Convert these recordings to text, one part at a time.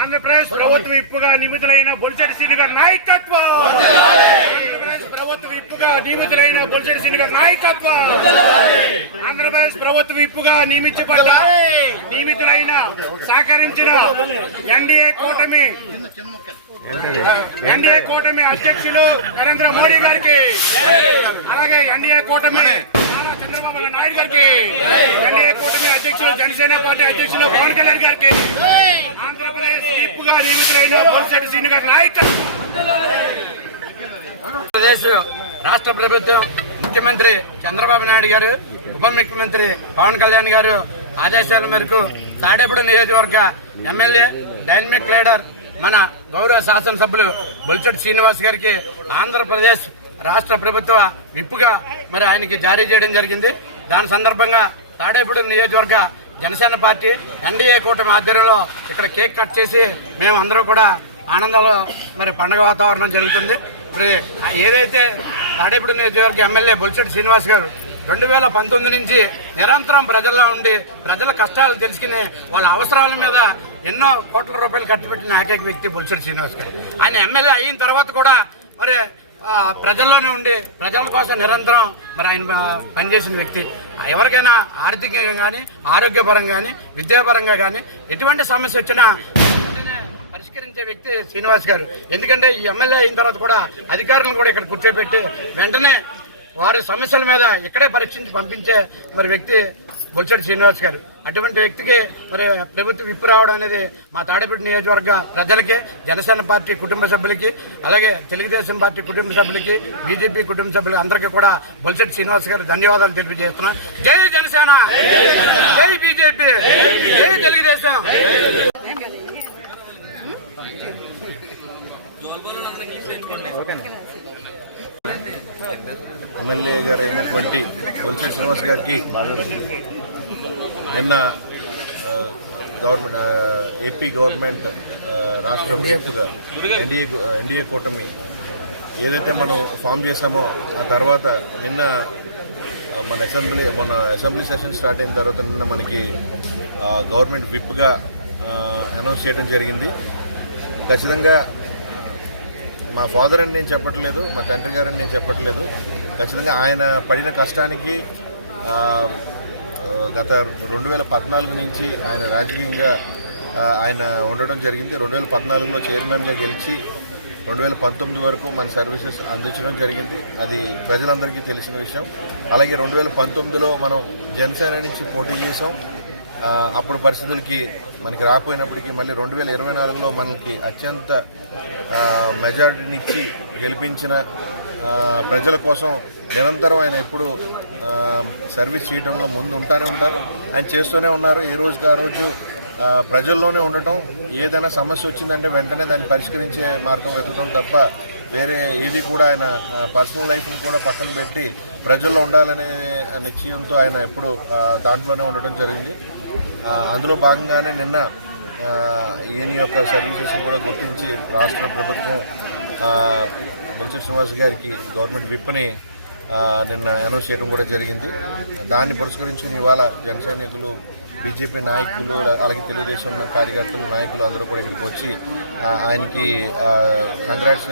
ఆంధ్రప్రదేశ్ ప్రభుత్వ విప్పుగా నియమితులైన బొలిశెట్టి శ్రీను గారి నాయకత్వం. ఆంధ్రప్రదేశ్ ప్రభుత్వ విప్పుగా నియమితులైన బొలిశెట్టి శ్రీను గారి నాయకత్వం. ఆంధ్రప్రదేశ్ ప్రభుత్వ విప్పుగా నియమితులైన సహకరించిన ఎన్డీఏ కూటమి అధ్యక్షులు నరేంద్ర మోడీ గారికి, అలాగే ఎన్డీఏ కూటమి నారా చంద్రబాబు నాయుడు గారికి, ఎన్డీఏ కూటమి అధ్యక్షులు జనసేన పార్టీ అధ్యక్షులు పవన్ కళ్యాణ్ గారికి, ఆంధ్రప్రదేశ్ విప్పుగా నియమితులైన బొలిశెట్టి శ్రీను గారి నాయకత్వం. ఆంధ్రప్రదేశ్ రాష్ట్ర ప్రభుత్వం ముఖ్యమంత్రి చంద్రబాబు నాయుడు గారు, ఉప ముఖ్యమంత్రి పవన్ కళ్యాణ్ గారు ఆదేశాల మేరకు తాడేపూడి నియోజకవర్గ ఎమ్మెల్యే డైనమిక్ లీడర్ మన గౌరవ శాసనసభ్యులు బొలిశెట్టి శ్రీనివాస్ గారికి ఆంధ్రప్రదేశ్ రాష్ట్ర ప్రభుత్వ విప్పుగా మరి ఆయనకి జారీ చేయడం జరిగింది. దాని సందర్భంగా తాడేపూడి నియోజకవర్గ జనసేన పార్టీ ఎన్డీఏ కూటమి ఆధ్వర్యంలో ఇక్కడ కేక్ కట్ చేసి మేము అందరూ కూడా ఆనందంలో మరి పండుగ వాతావరణం జరుగుతుంది. మరి ఏదైతే తాడేపూడి నియోజకవర్గ ఎమ్మెల్యే బొలిశెట్టి శ్రీనివాస్ గారు 2019 నుంచి నిరంతరం ప్రజల్లో ఉండి ప్రజల కష్టాలు తెలుసుకుని వాళ్ళ అవసరాల మీద ఎన్నో కోట్ల రూపాయలు కట్టిపెట్టిన ఏకైక వ్యక్తి బొలిశెట్టి శ్రీనివాస్ గారు. ఆయన ఎమ్మెల్యే అయిన తర్వాత కూడా మరి ప్రజల్లోనే ఉండి ప్రజల కోసం నిరంతరం మరి ఆయన పనిచేసిన వ్యక్తి. ఎవరికైనా ఆర్థికంగా కానీ, ఆరోగ్యపరంగా కానీ, విద్యాపరంగా కానీ ఎటువంటి సమస్య వచ్చినా పరిష్కరించే వ్యక్తి శ్రీనివాస్ గారు. ఎందుకంటే ఈ ఎమ్మెల్యే అయిన తర్వాత కూడా అధికారులను కూడా ఇక్కడ కూర్చోబెట్టి వెంటనే వారి సమస్యల మీద ఇక్కడే పరీక్షించి పంపించే మరి వ్యక్తి బొలిశెట్టి శ్రీనివాస్ గారు. అటువంటి వ్యక్తికి మరి ప్రభుత్వ విప్పు రావడం అనేది మా తాడేపూడి నియోజకవర్గ ప్రజలకి, జనసేన పార్టీ కుటుంబ సభ్యులకి, అలాగే తెలుగుదేశం పార్టీ కుటుంబ సభ్యులకి, బీజేపీ కుటుంబ సభ్యులకి అందరికీ కూడా బొలిశెట్టి శ్రీనివాస్ గారు ధన్యవాదాలు తెలియజేస్తున్నాం. జై జనసేన, జై బీజేపీ, జై తెలుగుదేశం. ఎమ్మెల్యే గారు అయినటువంటి బొలిశెట్టి శ్రీనివాస్ గారికి నిన్న ఏపీ గవర్నమెంట్ రాష్ట్ర ప్రభుత్వంగా ఎన్డీఏ కూటమి ఏదైతే మనం ఫామ్ చేశామో ఆ తర్వాత నిన్న మన అసెంబ్లీ సెషన్ స్టార్ట్ అయిన తర్వాత నిన్న మనకి గవర్నమెంట్ విప్గా అనౌన్స్ చేయడం జరిగింది. ఖచ్చితంగా మా ఫాదర్ అని నేను చెప్పట్లేదు, మా తండ్రి గారు అని నేను చెప్పట్లేదు. ఖచ్చితంగా ఆయన పడిన కష్టానికి గత 2014 నుంచి ఆయన రాజకీయంగా ఆయన ఉండడం జరిగింది. 2014లో చైర్మన్గా గెలిచి 2019 వరకు మన సర్వీసెస్ అందించడం జరిగింది. అది ప్రజలందరికీ తెలిసిన విషయం. అలాగే 2019లో మనం జనసేన నుంచి పోటీ చేసాం. అప్పుడు పరిస్థితులకి మనకి రాకపోయినప్పటికీ మళ్ళీ 2024లో మనకి అత్యంత మెజారిటీనిచ్చి గెలిపించిన ప్రజల కోసం నిరంతరం ఆయన ఎప్పుడు సర్వీస్ చేయడంలో ముందు ఉంటానే ఉన్నారు. ఆయన చేస్తూనే ఉన్నారు. ఏ రోజు ఆ రోజు ప్రజల్లోనే ఉండటం, ఏదైనా సమస్య వచ్చిందంటే వెంటనే దాన్ని పరిష్కరించే మార్గం వెతకడం తప్ప వేరే ఏది కూడా ఆయన పర్సనల్ లైఫ్ని కూడా పక్కన పెట్టి ప్రజల్లో ఉండాలనే నిశ్చయంతో ఆయన ఎప్పుడు దాంట్లోనే ఉండడం జరిగింది. అందులో భాగంగానే నిన్న ఈయన యొక్క సర్వీసెస్ కూడా గుర్తించి రాష్ట్ర ప్రభుత్వం బొలిశెట్టి శ్రీనివాస్ గారికి గవర్నమెంట్ విప్ని నిన్న అనౌన్స్ చేయడం కూడా జరిగింది. దాన్ని పురస్కరించి ఇవాళ జన సైనికులు, బీజేపీ నాయకులు, అలాగే తెలుగుదేశం కార్యకర్తలు, నాయకులు అందరూ కూడా ఇక్కడికి వచ్చి ఆయనకి కంగ్రాట్స్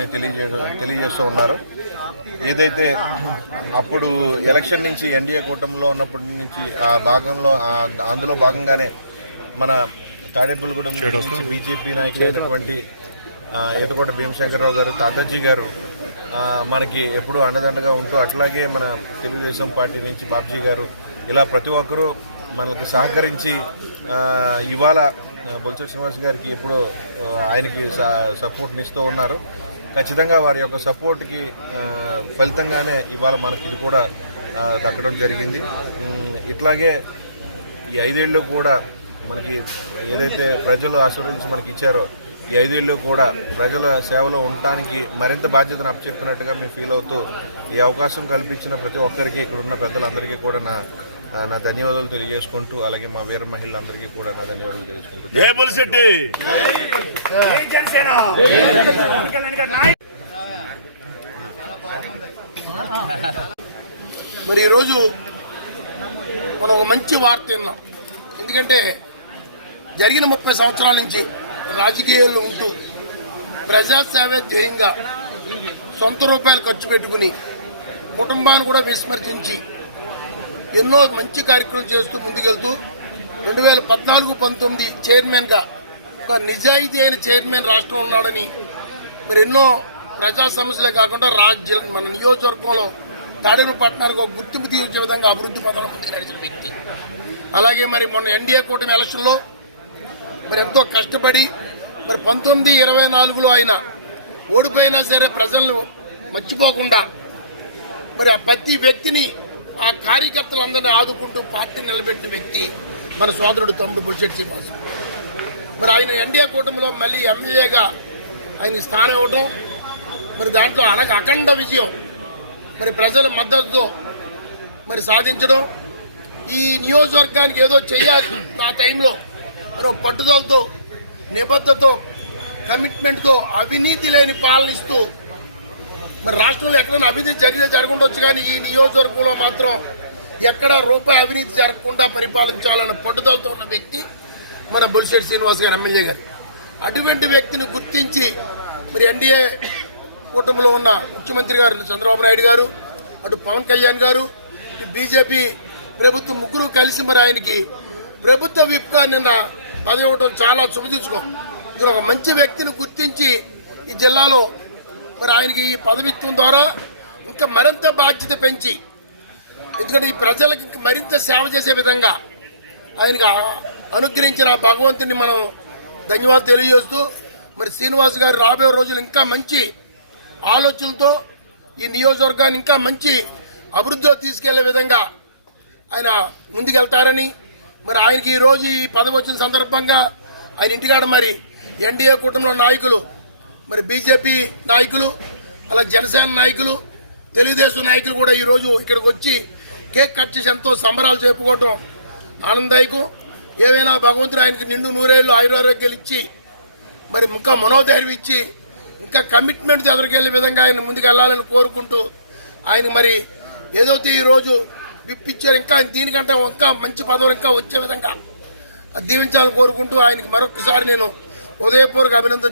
తెలియజేస్తూ ఉన్నారు. ఏదైతే అప్పుడు ఎలక్షన్ నుంచి ఎన్డీఏ కూటమిలో ఉన్నప్పటి నుంచి అందులో భాగంగానే మన తాడేపల్లిగూడెం నుంచి బీజేపీ నాయకులైనటువంటి ఎదుకొండ భీమశంకర్రావు గారు, తాతాజీ గారు మనకి ఎప్పుడూ అండదండగా ఉంటూ, అట్లాగే మన తెలుగుదేశం పార్టీ నుంచి బాబ్జీ గారు, ఇలా ప్రతి ఒక్కరూ మనకి సహకరించి ఇవాళ బొలిశెట్టి శ్రీనివాస్ గారికి ఇప్పుడు ఆయనకి సపోర్ట్ని ఇస్తూ ఉన్నారు. ఖచ్చితంగా వారి యొక్క సపోర్ట్కి ఫలితంగానే ఇవాళ మనకి ఇది కూడా దక్కడం జరిగింది. ఇట్లాగే ఈ 5 ఏళ్ళు కూడా మనకి ఏదైతే ప్రజలు ఆశీర్వదించి మనకి ఇచ్చారో ఈ 5 ఏళ్ళు కూడా ప్రజల సేవలో ఉండటానికి మరింత బాధ్యతను అప్పచెప్పినట్టుగా మేము ఫీల్ అవుతూ ఈ అవకాశం కల్పించిన ప్రతి ఒక్కరికి ఇక్కడ ఉన్న పెద్దలందరికీ కూడా నా ధన్యవాదాలు తెలియజేసుకుంటూ అలాగే మా వీర మహిళలందరికీ కూడా నా ధన్యవాదాలు తెలుసుకుంటూ జై బుల్శెట్టి, జై జనసేన. పవన్ కళ్యాణ్ గారి నాయకత్వం. మరి ఈరోజు మనం ఒక మంచి వార్త విన్నాం. ఎందుకంటే జరిగిన 30 సంవత్సరాల నుంచి రాజకీయాల్లో ఉంటూ ప్రజాసేవే ధ్యేయంగా సొంత రూపాయలు ఖర్చు పెట్టుకుని కుటుంబాన్ని కూడా విస్మరించి ఎన్నో మంచి కార్యక్రమం చేస్తూ ముందుకెళ్తూ 2014-19 చైర్మన్గా ఒక నిజాయితీ అయిన చైర్మన్ రాష్ట్రం ఉన్నాడని మరి ఎన్నో ప్రజా సమస్యలే కాకుండా మన నియోజకవర్గంలో తాడేపల్లిపట్నానికి ఒక గుర్తింపు తీర్చే విధంగా అభివృద్ధి పథకం ముందుకు నడిచిన వ్యక్తి. అలాగే మరి మొన్న ఎన్డీఏ కూటమి ఎలక్షన్లో మరి ఎంతో కష్టపడి మరి 1924లో ఆయన ఓడిపోయినా సరే ప్రజలను మర్చిపోకుండా మరి ఆ ప్రతి వ్యక్తిని ఆ కార్యకర్తలందరినీ ఆదుకుంటూ పార్టీ నిలబెట్టిన వ్యక్తి మన సోదరుడు తమ్ముడు బొలిశెట్టి శ్రీనివాస్. మరి ఆయన ఎన్డీఏ కూటమిలో మళ్ళీ ఎమ్మెల్యేగా ఆయన స్థానం ఇవ్వడం మరి దాంట్లో అఖండ విజయం మరి ప్రజల మద్దతుతో మరి సాధించడం, ఈ నియోజకవర్గానికి ఏదో చేయాలి ఆ టైంలో మరి పట్టుదలతో నిబద్ధతతో కమిట్మెంట్తో అవినీతి లేని పాలనిస్తూ మరి రాష్ట్రంలో ఎక్కడైనా అవినీతి జరగundొచ్చు కానీ ఈ నియోజకవర్గంలో మాత్రం ఎక్కడ రూపాయి అవినీతి జరగకుండా పరిపాలించాలన్న పట్టుదలతో ఉన్న వ్యక్తి మన బొలిశెట్టి శ్రీనివాస్ గారు ఎమ్మెల్యే గారు. అటువంటి వ్యక్తిని గుర్తించి మరి ఎన్డీఏ కూటమిలో ఉన్న ముఖ్యమంత్రి గారు చంద్రబాబు నాయుడు గారు, అటు పవన్ కళ్యాణ్ గారు, ఇటు బీజేపీ ప్రభుత్వం ముగ్గురు కలిసి మరి ఆయనకి ప్రభుత్వ విప్గా నిన్న పదవి ఇవ్వడం చాలా శుభదించుకో. ఇక్కడ ఒక మంచి వ్యక్తిని గుర్తించి ఈ జిల్లాలో మరి ఆయనకి ఈ పదవిత్వం ద్వారా ఇంకా మరింత బాధ్యత పెంచి ఎందుకంటే ఈ ప్రజలకు మరింత సేవ చేసే విధంగా ఆయనకు అనుగ్రహించిన భగవంతుని మనం ధన్యవాదాలు తెలియజేస్తూ మరి శ్రీనివాస్ గారు రాబోయే రోజులు ఇంకా మంచి ఆలోచనలతో ఈ నియోజకవర్గాన్ని ఇంకా మంచి అభివృద్ధిలో తీసుకెళ్లే విధంగా ఆయన ముందుకెళ్తారని మరి ఆయనకి ఈ రోజు ఈ పదవి వచ్చిన సందర్భంగా ఆయన ఇంటికాడ మరి ఎన్డీఏ కూటమిలో నాయకులు మరి బీజేపీ నాయకులు అలా జనసేన నాయకులు తెలుగుదేశం నాయకులు కూడా ఈ రోజు ఇక్కడికి వచ్చి కేక్ కట్ చేసి ఎంతో సంబరాలు చెప్పుకోవటం ఆనందదాయకం. ఏవైనా భగవంతుడు ఆయనకి నిండు నూరేళ్లు ఆయురారోగ్యాలు ఇచ్చి మరి ఇంకా మనోధైర్యం ఇచ్చి ఇంకా కమిట్మెంట్ ఎదురుకెళ్లే విధంగా ఆయన ముందుకు వెళ్ళాలని కోరుకుంటూ ఆయన మరి ఏదైతే ఈ రోజు విప్పించారు ఇంకా దీనికంటే ఇంకా మంచి పదవులు ఇంకా వచ్చే విధంగా దీవించాలని కోరుకుంటూ ఆయనకి మరొకసారి నేను ఉదయపూర్వక అభినందన